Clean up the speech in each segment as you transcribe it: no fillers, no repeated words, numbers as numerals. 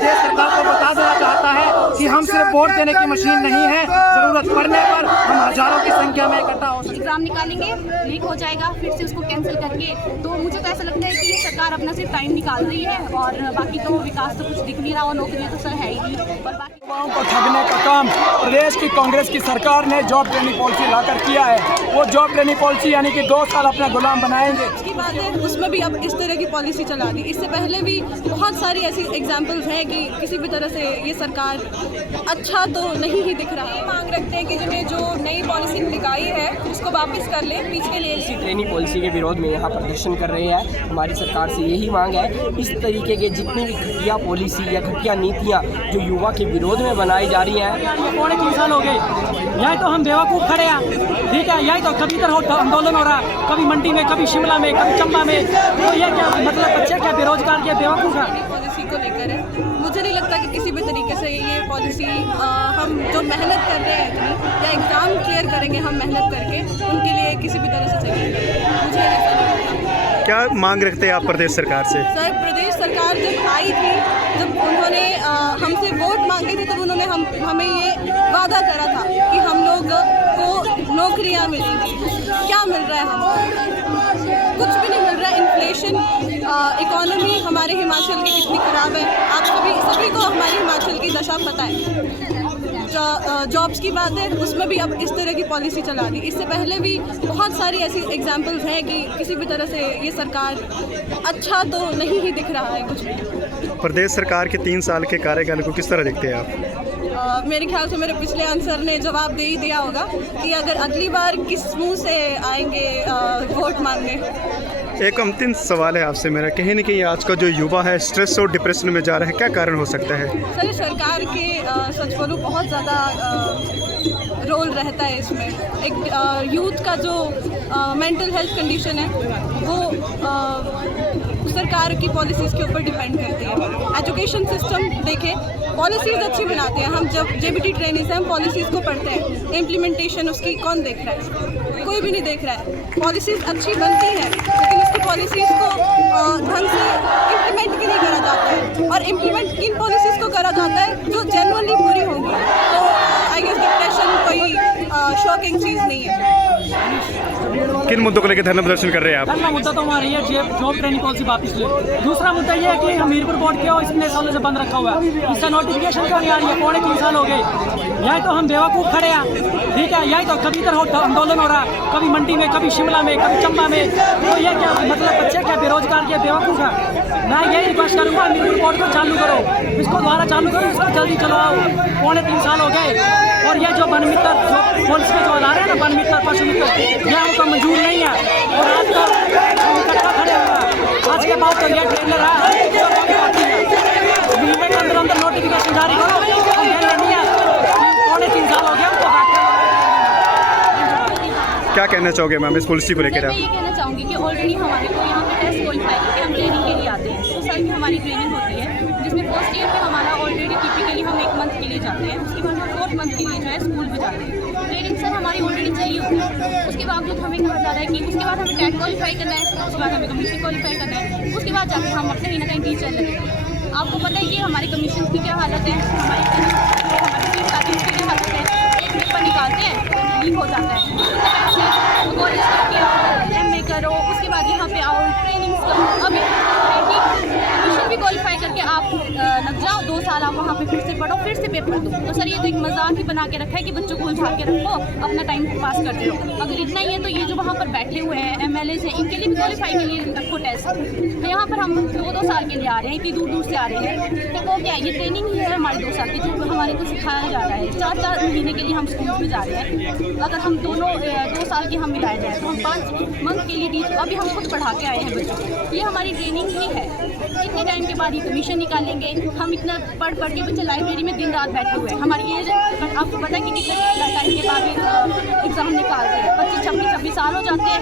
प्रदेश सरकार को बता देना चाहता है कि हम सिर्फ वोट देने की मशीन नहीं है, जरूरत पड़ने पर हम हजारों की संख्या में इकट्ठा हो सकते हैं। एग्जाम निकालेंगे, लीक हो जाएगा, फिर से उसको कैंसिल करके, तो मुझे तो ऐसा लगता है कि ये सरकार अपना सिर्फ टाइम निकाल रही है और बाकी तो विकास तो कुछ दिख नहीं रहा और नौकरियां तो सर है ही नहीं। और बाकी युवाओं को ठगने का काम प्रदेश की कांग्रेस की सरकार ने जॉब ट्रेनिंग पॉलिसी लाकर किया है। वो जॉब ट्रेनिंग पॉलिसी यानी कि 2 साल अपना गुलाम बनाएंगे। उसकी बात है, उसमें भी अब इस तरह की पॉलिसी चला दी। इससे पहले भी बहुत सारी ऐसी एग्जाम्पल्स हैं कि किसी भी तरह से ये सरकार अच्छा तो नहीं ही दिख रहा है। मांग रखते हैं कि जिन्हें जो नई पॉलिसी निकाली है उसको वापस कर ले, पीछे ले ले। ट्रेनिंग पॉलिसी के विरोध में यहाँ प्रदर्शन कर रहे हैं। हमारी सरकार से यही मांग है, इस तरीके के जितनी भी घटिया पॉलिसी या घटिया नीतियाँ जो युवा के विरोध में बनाई जा रही हैं। पौने 3 साल हो गए, यही तो हम बेवकूफ़ खड़े हैं, ठीक है। यही तो कभी इधर आंदोलन हो रहा, कभी मंडी में, कभी शिमला में, कभी चंबा में। तो ये क्या मतलब बच्चे क्या बेरोजगार के बेवकूफ़ हैं? पॉलिसी को लेकर है, मुझे नहीं लगता कि किसी भी तरीके से ये पॉलिसी हम जो मेहनत कर रहे हैं इतनी या एग्ज़ाम क्लियर करेंगे हम मेहनत करके, उनके लिए किसी भी तरह से चलेगी। मुझे ऐसा नहीं लगता। क्या मांग रखते हैं आप प्रदेश सरकार से? सर, प्रदेश सरकार जब आई थी, जब उन्होंने हमसे वोट मांगे थे, तब उन्होंने हमें ये वादा करा था कि हम लोग को नौकरियां मिलेंगी। क्या मिल रहा है हमको? कुछ भी नहीं मिल रहा है। इन्फ्लेशन, इकोनॉमी हमारे हिमाचल की कितनी ख़राब है, आप सभी को हमारे हिमाचल की दशा पता है। जॉब्स की बात है, उसमें भी अब इस तरह की पॉलिसी चला दी। इससे पहले भी बहुत सारी ऐसी एग्जाम्पल्स हैं कि किसी भी तरह से ये सरकार अच्छा तो नहीं ही दिख रहा है कुछ भी। प्रदेश सरकार के 3 साल के कार्यकाल को किस तरह देखते हैं आप? मेरे ख्याल से मेरे पिछले आंसर ने जवाब दे ही दिया होगा कि अगर अगली बार किस मुंह से आएंगे वोट मांगने। एक अंतिम सवाल है आपसे मेरा, कहीं ना कहीं आज का जो युवा है स्ट्रेस और डिप्रेशन में जा रहा है, क्या कारण हो सकता है? सर, सरकार के सच बोलूं बहुत ज़्यादा रोल रहता है इसमें। एक यूथ का जो मेंटल हेल्थ कंडीशन है वो सरकार की पॉलिसीज़ के ऊपर डिपेंड करती है। एजुकेशन सिस्टम देखें, पॉलिसीज़ अच्छी बनाते हैं, हम जब जेबीटी ट्रेनिंग से हम पॉलिसीज़ को पढ़ते हैं, इम्प्लीमेंटेशन उसकी कौन देख रहा है? कोई भी नहीं देख रहा है। पॉलिसीज़ अच्छी बनती हैं लेकिन उसकी पॉलिसीज़ को ढंग से इम्प्लीमेंट भी नहीं करा जाता है, और इम्प्लीमेंट किन पॉलिसीज़ को करा जाता है जो जेन्युइनली पूरी होंगी। तो आई गेस डिप्रेशन कोई शॉकिंग चीज़ नहीं है। किन मुद्दों को लेकर धरना प्रदर्शन कर रहे हैं आप? पहला मुद्दा तो हमारा ये जॉब ट्रेनिंग पॉलिसी वापस ले। दूसरा मुद्दा ये है कि हमीरपुर बोर्ड क्यों इतने सालों से बंद रखा हुआ है, इसका नोटिफिकेशन क्यों नहीं आ रही है? पौने 3 साल हो गए, यही तो हम बेवकूफ़ खड़े हैं, ठीक है। यही तो कभी इधर आंदोलन हो रहा, कभी मंडी में, कभी शिमला में, कभी चंबा में। तो ये क्या मतलब बच्चे क्या बेरोजगार के बेवकूफ़ हैं? मैं यही रिक्वेस्ट करूँगा, हमीरपुर बोर्ड को चालू करो, इसको दोबारा चालू करो, इसको जल्दी चलाओ। पौने 3 साल हो गए और ये जो वन मित्र जो पॉलिसी के जो ला रहे हैं ना, वन मित्र, पशु मित्र, ये हमको मंजूर नहीं है। और आज तो इकट्ठा खड़े हुआ, आज के बाद तो ये ट्रेलर है, महीने के अंदर अंदर नोटिफिकेशन जारी करो। नहीं है, पौने 3 साल हो गया हमको बैठे। क्या कहना चाहोगे मैम इस पॉलिसी को लेकर? मैं ये कहना चाहूँगी कि ऑलरेडी हमारे को यहाँ पे टेस्ट क्वालिफाई करके हम ट्रेनिंग के लिए आते हैं। 2 साल की हमारी ट्रेनिंग होती है, जिसमें फर्स्ट ईयर में हमारा ऑलरेडी टिपिकली हम 1 मंथ के लिए जाते हैं, उसके बाद हम 4th मंथ के लिए जो है स्कूल में जाते हैं। ट्रेनिंग सर हमारी ऑलरेडी चाहिए होती है। उसके बावजूद हमें कहा जा रहा है कि उसके बाद हमें टेट क्वालिफाई करना है, उसके बाद हमें कमीशन क्वालिफाई करना है, उसके बाद जाकर हम कहीं ना कहीं टीचर लगेंगे। आपको पता है कि हमारे कमीशन की क्या हालत है, हमारी हमारी की क्या हालत है। एक पेपर निकालते हैं, लीक हो जाता है, कॉलेज करके MA करो, उसके बाद यहाँ पे आओ, ट्रेनिंग्स करो। अब कमीशन भी क्वालिफाई करके आप लग जाओ, 2 साल आप वहाँ पे फिर से पढ़ो, फिर से पेपर दो। तो सर ये तो एक मजाक ही बना के रखा है कि बच्चों को उलझा के रखो, अपना टाइम पास करते रहो। अगर इतना ही है तो ये जो वहाँ पर बैठे हुए हैं MLAs हैं, इनके लिए भी क्वालिफाई के लिए रखो टेस्ट। तो यहाँ पर हम 2-2 साल के लिए आ रहे हैं, इतनी दूर दूर से आ रहे हैं, तो वो क्या है, ये ट्रेनिंग ही है हमारे 2 साल की, जो हमारे को सिखाया जा रहा है। 4-4 महीने के लिए हम स्कूल में जा रहे हैं। अगर हम दोनों 2 साल की हम मिलाए जाए तो हम 5 मंथ के लिए टीचर अभी हम खुद पढ़ा के आए हैं बच्चों को। ये हमारी ट्रेनिंग ही है। इतने टाइम के बाद ये कमीशन निकालेंगे, हम इतना पढ़ के बच्चे लाइब्रेरी में दिन रात बैठे हुए हैं। हमारी एज आपको पता है कि कितने टाइम के बाद एग्ज़ाम निकालते हैं। 25-26 साल हो जाते हैं,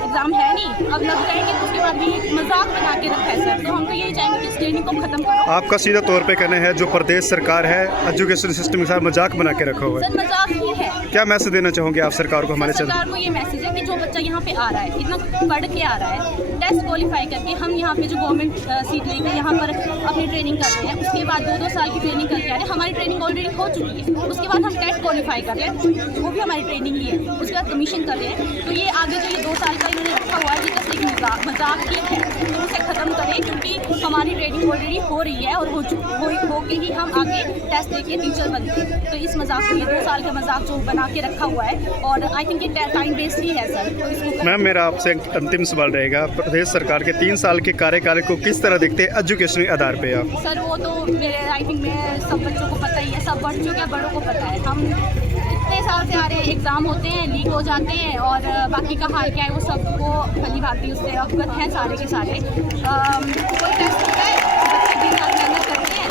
एग्ज़ाम है नहीं, अब लग जाएंगे, तो उसके बाद भी एक मजाक बना के रखा है सर। तो हम तो यही चाहेंगे कि इस ट्रेनिंग को ख़त्म करो। आपका सीधा तौर पे कहना है जो प्रदेश सरकार है एजुकेशन सिस्टम के साथ मजाक बना के रखा हुआ है, सर मजाक ही है। क्या मैसेज देना चाहोगे आप सरकार को? हमारे सरकार को ये मैसेज है कि जो बच्चा यहाँ पे आ रहा है, इतना पढ़ के आ रहा है, टेस्ट क्वालिफाई करके हम यहाँ पे जो गवर्नमेंट सीट लेकर यहाँ पर अपनी ट्रेनिंग कर रहे हैं, उसके बाद 2-2 साल की ट्रेनिंग करके आ रहे हैं। हमारी ट्रेनिंग ऑलरेडी हो चुकी है, उसके बाद हम टेट क्वालिफाई कर रहे हैं, वो भी हमारी ट्रेनिंग ही है, उसके बाद कमीशन कर रहे हैं। तो ये आगे जो ये 2 साल का इन्होंने रखा हुआ है, ये बस एक मजाक ही है, तो उसे ख़त्म करें, क्योंकि हमारी ट्रेनिंग ऑलरेडी हो रही है और हो के ही हम आगे टेस्ट देके टीचर बनते हैं। तो इस मजाक को, ये 2 साल का मजाक जो बना के रखा हुआ है, और आई थिंक ये टाइम वेस्ट ही है सर। तो इसको मैम, मेरा आपसे अंतिम सवाल रहेगा, प्रदेश सरकार के 3 साल के कार्यकाल को किस तरह देखते हैं एजुकेशनल आधार पे आप? सर वो तो मेरे आई थिंक मैं सब बच्चों को पता ही है, सब बच्चों क्या बड़ों को पता है। हम इतने साल से आ रहे हैं, एग्ज़ाम होते हैं, लीक हो जाते हैं, और बाकी का हाल क्या है वो सबको भली भांति उससे अवगत हैं सारे के सारे। कोई टेस्ट होता है, बच्चे दिन रात मेहनत करते हैं,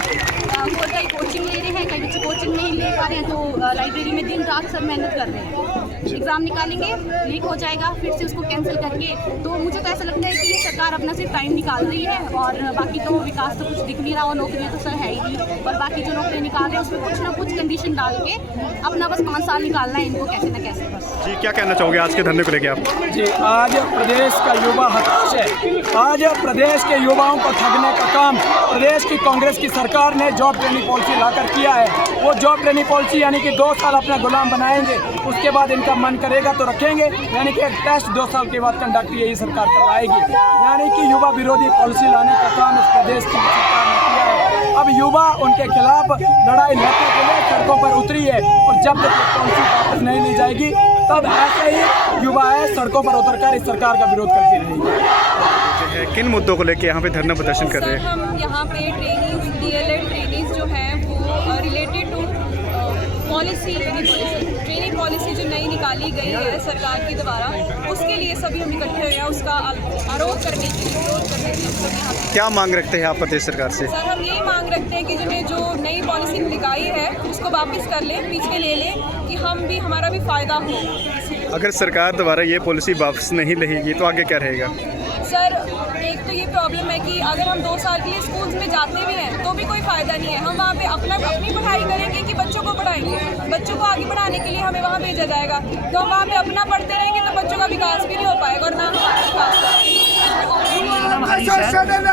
कोई कई कोचिंग ले रहे हैं, कई बच्चे कोचिंग नहीं ले पा रहे हैं, तो लाइब्रेरी में दिन रात सब मेहनत कर रहे हैं। एग्ज़ाम निकालेंगे, लीक हो जाएगा, फिर से उसको कैंसिल करके, तो मुझे तो ऐसा लगता है कि ये सरकार अपना सिर्फ टाइम निकाल रही है, और बाकी तो विकास तो कुछ दिख नहीं रहा, और नौकरियाँ तो सर है ही नहीं, और बाकी जो नौकरियाँ निकाल रहे हैं उसमें कुछ ना कुछ कंडीशन डाल के अपना बस 5 साल निकालना है इनको कैसे ना कैसे बस। जी, क्या कहना चाहोगे आज के धरने को लेकर आप? जी, आज प्रदेश का युवा हताश है। आज प्रदेश के युवाओं को ठगने का काम प्रदेश की कांग्रेस की सरकार ने जॉब ट्रेनिंग पॉलिसी लाकर किया है। वो जॉब ट्रेनिंग पॉलिसी यानी कि 2 साल अपना गुलाम बनाएंगे, उसके बाद इनका मन करेगा तो रखेंगे, यानी कि एक टेस्ट 2 साल के बाद कंडक्ट यही सरकार करवाएगी। यानी कि युवा विरोधी पॉलिसी लाने का काम इस प्रदेश की सरकार ने किया है। अब युवा उनके खिलाफ लड़ाई लड़ने के लिए सड़कों पर उतरी है, और जब तक ये पॉलिसी वापस नहीं ली जाएगी तब ऐसे ही युवा है सड़कों पर उतरकर इस सरकार का विरोध करती रहेगी। किन मुद्दों को लेकर यहाँ पे धरना प्रदर्शन कर रहे हैं? हम यहाँ पे ट्रेनिंग DLED ट्रेनिंग जो है वो related to policy training policy जो नई निकाली गई है सरकार के द्वारा, उसके लिए सभी हम इकट्ठे हुए हैं, उसका आरोप करने के लिए, विरोध करने के लिए हम यहाँ पे। क्या मांग रखते हैं आप प्रदेश सरकार से? सर, हम यही मांग रखते हैं कि जिन्हें जो नई पॉलिसी निकाली है उसको वापस कर लें, पीछे ले लें, कि हम भी हमारा भी फ़ायदा हो। अगर सरकार द्वारा ये पॉलिसी वापस नहीं लेगी तो आगे क्या रहेगा? सर, एक तो ये प्रॉब्लम है कि अगर हम 2 साल के लिए स्कूल्स में जाते भी हैं तो भी कोई फ़ायदा नहीं है। हम वहाँ पे अपनी पढ़ाई करेंगे कि बच्चों को पढ़ाएंगे? बच्चों को आगे बढ़ाने के लिए हमें वहाँ भेजा जाएगा, तो हम वहाँ पे अपना पढ़ते रहेंगे तो बच्चों का विकास भी नहीं हो पाएगा, और ना हमारा विकास होगा।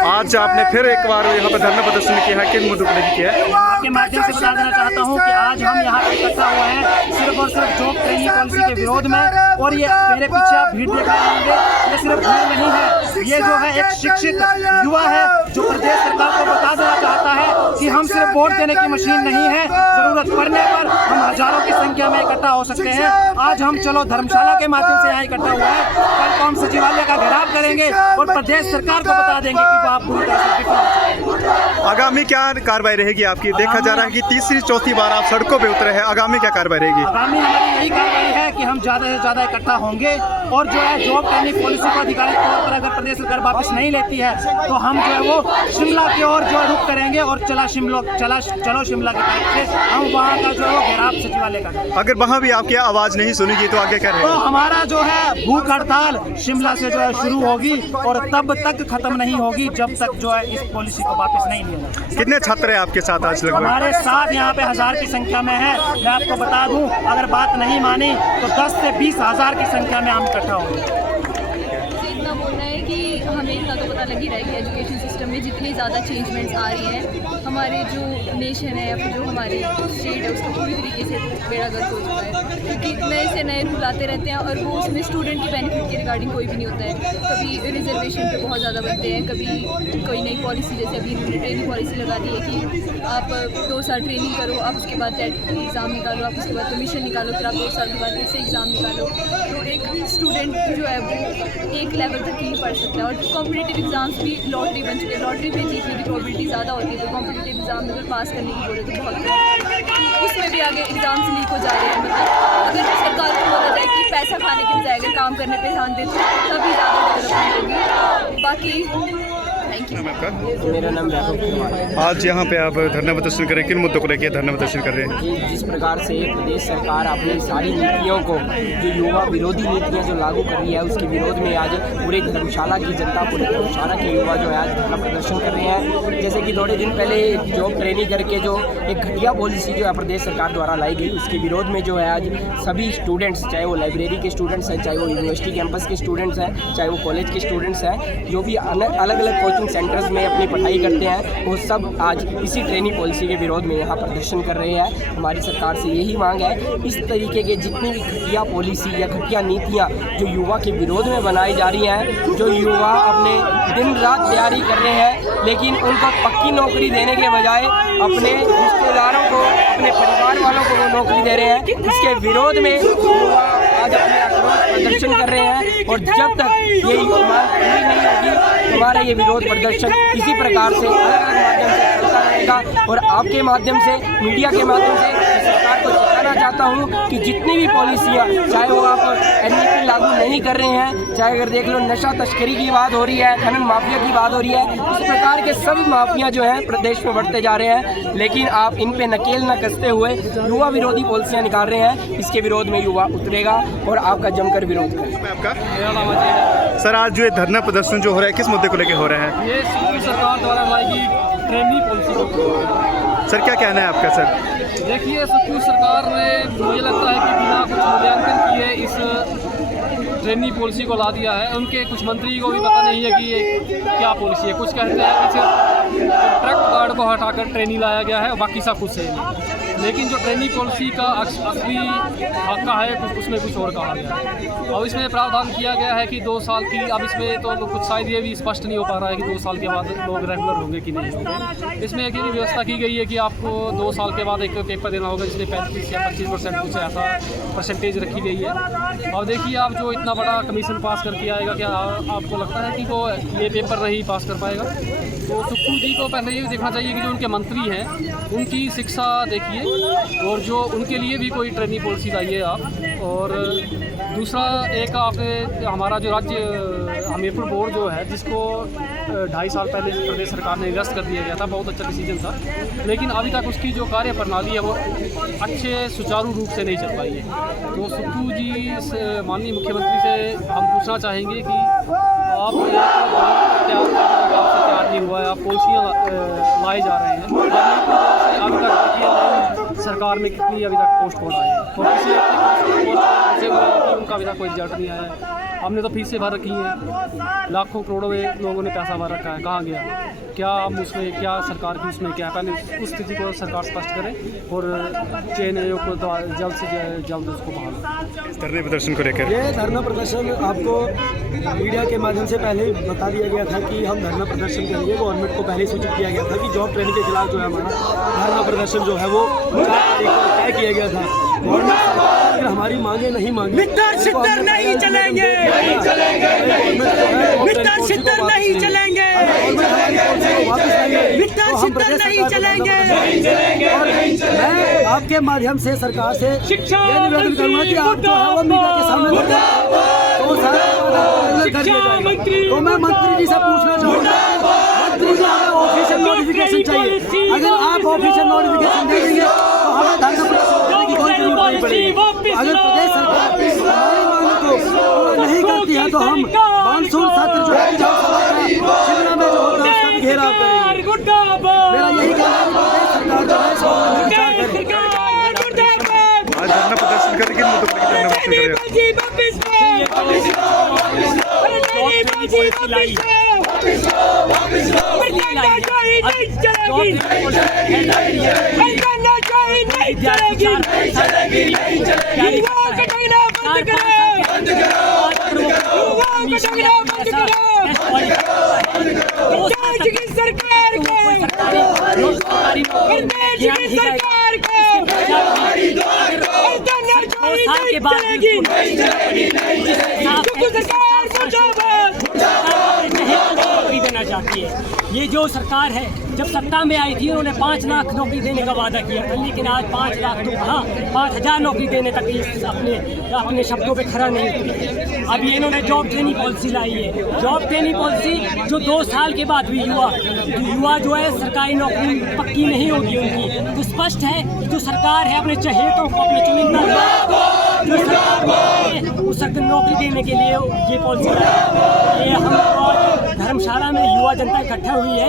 आज आपने फिर एक बार यहाँ पर धरना प्रदर्शन किया है, किन मुद्दों को लेकर किया है? के माध्यम से बता देना चाहता हूँ कि आज हम यहाँ पे इकट्ठा हुए हैं सिर्फ और सिर्फ जॉब ट्रेनिंग पॉलिसी के विरोध में, और ये मेरे पीछे आप भीड़ देखा रहेंगे, ये सिर्फ भीड़ नहीं है, ये जो है एक शिक्षित युवा है जो प्रदेश सरकार को बता देना चाहता है कि हम सिर्फ वोट देने की मशीन नहीं है, जरूरत पड़ने पर हम हजारों की संख्या में इकट्ठा हो सकते हैं। आज हम चलो धर्मशाला के माध्यम से यहाँ इकट्ठा हुआ है, कल को हम सचिवालय का घेराव करेंगे और प्रदेश सरकार को बता देंगे कि वो आप पूरी तरह से विफल हो चुके हैं। आगामी क्या कार्रवाई रहेगी आपकी? देखा जा रहा है कि तीसरी चौथी बार आप सड़कों पे उतरे हैं, आगामी क्या कार्रवाई रहेगी? आगामी हमारी यही कार्रवाई है कि हम ज़्यादा से ज़्यादा इकट्ठा होंगे, और जो है जॉब ट्रेनिंग पॉलिसी को आधिकारिक तौर पर अगर प्रदेश सरकार वापस नहीं लेती है तो हम जो है वो शिमला की ओर जो रुख करेंगे, और चलो शिमला की तरफ से हम वहाँ का जो है वो घेराव सचिवालय का करेंगे। अगर वहाँ भी आपकी आवाज़ नहीं सुनेगी तो आगे क्या तो रहेगा? हमारा जो है भूख हड़ताल शिमला से जो है शुरू होगी, और तब तक खत्म नहीं होगी जब तक जो है इस पॉलिसी को वापस नहीं लिया जाए। कितने छात्र हैं आपके साथ आज लगभग? हमारे साथ यहाँ पे 1000 की संख्या में है। मैं आपको बता दूं, अगर बात नहीं मानी तो 10 से 20 हज़ार की संख्या में हम इकट्ठा होंगे। इतना बोलना है कि हमें इतना तो पता लग ही रहा है कि एजुकेशन सिस्टम में जितनी ज़्यादा चेंजमेंट्स आ रही हैं, हमारे जो नेशन है या फिर जो हमारी स्टेट है उसका पूरी तरीके से बेड़ा गर्क हो चुका है, क्योंकि नए से नए रूल आते रहते हैं, और वो उसमें स्टूडेंट की बेनिफिट के रिगार्डिंग कोई भी नहीं होता है। कभी रिजर्वेशन पे बहुत ज़्यादा बनते हैं, कभी कोई नई पॉलिसी, जैसे अभी इन्होंने ट्रेनिंग पॉलिसी लगा दी है कि आप 2 साल ट्रेनिंग करो, आप उसके बाद टेट एग्ज़ाम निकालो, आप उसके बाद कमीशन निकालो, फिर आप 2 साल के बाद फिर से एग्ज़ाम निकालो, तो एक स्टूडेंट जो है वो एक लेवल तक ही पढ़ सकता है। और कॉम्पिटिटिव एग्ज़ाम्स भी लॉटरी बन चुके हैं, लॉटरी में जीतने की प्रोबेबिलिटी ज़्यादा होती है, तो कॉम्पिटिटिव एग्ज़ाम में अगर पास करने की बोले तो बहुत कम है, उसमें भी आगे एग्ज़ाम्स लीक हो जा रहे हैं। मतलब अगर सरकार को बोला जाए कि पैसा खाने के बजाय अगर काम करने पर ध्यान दें तो तभी ज़्यादा डेवलपमेंट होगी। बाकी थैंक यू। मेरा नाम वैभव कुमार है। आज यहाँ पे आप धरना प्रदर्शन कर रहे हैं, किन मुद्दों को लेकर धरना प्रदर्शन कर रहे हैं? कि जिस प्रकार से प्रदेश सरकार अपनी सारी नीतियों को, जो युवा विरोधी नीतियां जो लागू कर रही है, उसके विरोध में आज पूरे धर्मशाला की जनता, पूरे धर्मशाला के युवा जो है आज धरना प्रदर्शन कर रहे हैं। जैसे कि थोड़े दिन पहले जॉब ट्रेनिंग करके जो एक घटिया पॉलिसी जो है प्रदेश सरकार द्वारा लाई गई, उसके विरोध में जो है आज सभी स्टूडेंट्स, चाहे वो लाइब्रेरी के स्टूडेंट्स हैं, चाहे वो यूनिवर्सिटी कैंपस के स्टूडेंट्स हैं, चाहे वो कॉलेज के स्टूडेंट्स हैं, जो भी अलग अलग कोचिंग सेंटर्स में अपनी पढ़ाई करते हैं, वो सब आज इसी ट्रेनिंग पॉलिसी के विरोध में यहाँ प्रदर्शन कर रहे हैं। हमारी सरकार से यही मांग है, इस तरीके के जितनी भी घटिया पॉलिसी या घटिया नीतियाँ जो युवा के विरोध में बनाई जा रही हैं, जो युवा अपने दिन रात तैयारी कर रहे हैं लेकिन उनको पक्की नौकरी देने के बजाय अपने रिश्तेदारों को, अपने परिवार वालों को वो नौकरी दे रहे हैं, इसके विरोध में युवा आज अपने आक्रोश प्रदर्शन कर रहे हैं। और जब तक ये मांग पूरी नहीं होगी, हमारा ये विरोध प्रदर्शन इसी प्रकार से अलग अलग माध्यम से चलता रहेगा। और आपके माध्यम से, मीडिया के माध्यम से सरकार को चेताना चाहता हूँ कि जितनी भी पॉलिसियाँ, चाहे वो आप NEP लागू नहीं कर रहे हैं, चाहे अगर देख लो नशा तस्करी की बात हो रही है, खनन माफिया की बात हो रही है, इस प्रकार के सभी माफिया जो हैं प्रदेश में बढ़ते जा रहे हैं, लेकिन आप इन पे नकेल न कसते हुए युवा विरोधी पॉलिसियाँ निकाल रहे हैं। इसके विरोध में युवा उतरेगा और आपका जमकर विरोध करेगा। आपका सर, आज जो ये धरना प्रदर्शन जो हो रहा है, किस मुद्दे को लेकर हो रहा है? ये सरकार द्वारा लाई गई ट्रेनिंग पॉलिसी को। सर क्या कहना है आपका? सर देखिए, सुप्रीम सरकार ने मुझे लगता है कि बिना कुछ मूल्यांकन किए इस ट्रेनिंग पॉलिसी को ला दिया है। उनके कुछ मंत्री को भी पता नहीं है कि ये क्या पॉलिसी है। कुछ कहते हैं कि सिर्फ ट्रक गार्ड को हटाकर ट्रेनिंग लाया गया है और बाकी सब कुछ है नहीं। लेकिन जो ट्रेनिंग पॉलिसी का असली खाका है उसमें कुछ और कहा गया है। और इसमें प्रावधान किया गया है कि 2 साल की, अब इसमें तो कुछ शायद ये भी स्पष्ट नहीं हो पा रहा है कि 2 साल के बाद लोग रेगुलर होंगे कि नहीं होंगे। इसमें एक भी व्यवस्था की गई है कि आपको 2 साल के बाद एक पेपर देना होगा, जिसमें 35 या 25% कुछ ऐसा परसेंटेज रखी गई है। और देखिए, आप जो इतना बड़ा कमीशन पास करके आएगा, क्या आपको लगता है कि वो ये पेपर नहीं पास कर पाएगा? तो सुप्रीम जी को पहले ये देखना चाहिए कि जो उनके मंत्री हैं उनकी शिक्षा देखिए, और जो उनके लिए भी कोई ट्रेनिंग पॉलिसी लाइए आप। और दूसरा, एक आपने हमारा जो राज्य हमीरपुर बोर्ड जो है, जिसको 2.5 साल पहले प्रदेश सरकार ने निरस्त कर दिया गया था, बहुत अच्छा डिसीजन था, लेकिन अभी तक उसकी जो कार्य प्रणाली है वो अच्छे सुचारू रूप से नहीं चल पाई है। तो सुप्रीम जी से, माननीय मुख्यमंत्री से हम पूछना चाहेंगे कि आप तैयार नहीं हुआ है, आप पॉलिसियाँ लाए जा रहे हैं, अभी तक देखिए सरकार में कितनी अभी तक पोस्टपोन आए हैं और किसी उनका अभी तक कोई रिजल्ट नहीं आया है। हमने तो फीसें भर रखी हैं, लाखों करोड़ों लोगों ने पैसा भर रखा है, कहाँ गया? क्या हम उसमें, क्या सरकार की उसमें क्या, पहले उस स्थिति को सरकार स्पष्ट करे और चयन आयोग को जल्द से जल्द उसको बहाल। धरने प्रदर्शन को लेकर ये धरना प्रदर्शन आपको मीडिया के माध्यम से पहले बता दिया गया था कि हम धरना प्रदर्शन करेंगे। गवर्नमेंट को पहले ही सूचित किया गया था कि जॉब ट्रेनिंग के खिलाफ जो है हमारा धरना प्रदर्शन जो है वो तय किया गया था। गवर्नमेंट सरकार हमारी मांगे नहीं मांगी, नहीं चलेंगे, नहीं चलेंगे, मैं आपके माध्यम से सरकार से ये निवेदन करूँगा कि आप जो है वो मीडिया के सामने कर दिया जाएगा। तो मैं मंत्री जी से पूछना चाहूँगा, मंत्री जी हमें ऑफिशियल नोटिफिकेशन चाहिए। अगर आप ऑफिशियल नोटिफिकेशन दे देंगे तो हमें धरना प्रदर्शन करने की कोई जरूरत नहीं पड़ेगी। अगर प्रदेश सरकार हमारी मांग को पूरा नहीं करती है तो हम मानसून सत्र जो है शिमला में जो होगा उसका भी घेराव करेंगे। मेरा यही कहना है कि प्रदेश सरकार जो है इसको विचार करें। आज धरना प्रदर्शन करके मुद्दों पर धरना प्रदर्शन देना चाहती है। ये जो सरकार है, जब सत्ता में आई थी उन्होंने 5 लाख नौकरी देने का वादा किया था, लेकिन आज 5 लाख तो कहाँ, 5000 नौकरी देने तक अपने शब्दों पे खरा नहीं हुई। अभी इन्होंने जॉब ट्रेनिंग पॉलिसी लाई है। जॉब ट्रेनिंग पॉलिसी जो 2 साल के बाद भी युवा जो है सरकारी नौकरी पक्की नहीं होगी उनकी। तो स्पष्ट है कि जो सरकार है अपने चहेतों को, अपने चुनिंदा जो सरकार नौकरी देने के लिए ये पॉलिसी ये हम धर्मशाला में युवा जनता इकट्ठा हुई है।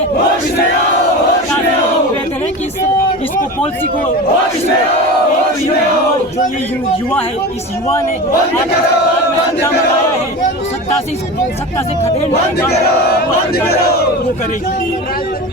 निवेदन है कि इसको पॉलिसी को जो ये युवा है, इस युवा ने सत्ता में आया है, सत्ता से खदेड़ने का काम वो करेगी।